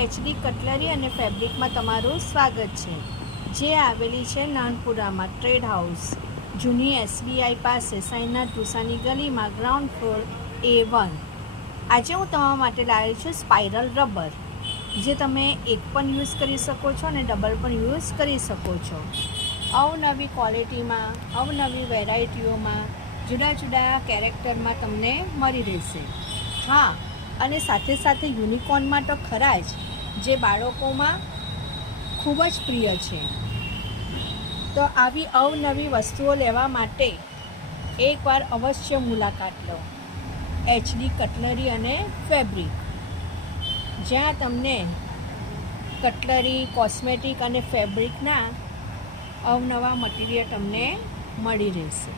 HD cutlery અને ફેબ્રિકમાં તમારું સ્વાગત છે, જે આવેલી છે નાનપુરામાં ટ્રેડ હાઉસ, જૂની SBI પાસે સાઈનાથ ભૂસાની ગલીમાં, ગ્રાઉન્ડ ફ્લોર A1. આજે હું તમારા માટે લાવી છું સ્પાઇરલ રબર, જે તમે એક પણ યુઝ કરી શકો છો અને ડબલ પણ યુઝ કરી શકો છો. અવનવી ક્વોલિટીમાં, અવનવી વેરાયટીઓમાં, જુદા જુદા કેરેક્ટરમાં તમને મળી રહેશે. હા, અને સાથે સાથે યુનિકોર્નમાં તો ખરા જ, જે બાળકોમાં ખૂબ જ પ્રિય છે. તો આવી અવનવી વસ્તુઓ લેવા માટે એકવાર અવશ્ય મુલાકાત લો એચડી કટલરી અને ફેબ્રિક, જ્યાં તમને કટલરી, કોસ્મેટિક અને ફેબ્રિકના અવનવા મટીરિયલ તમને મળી રહેશે.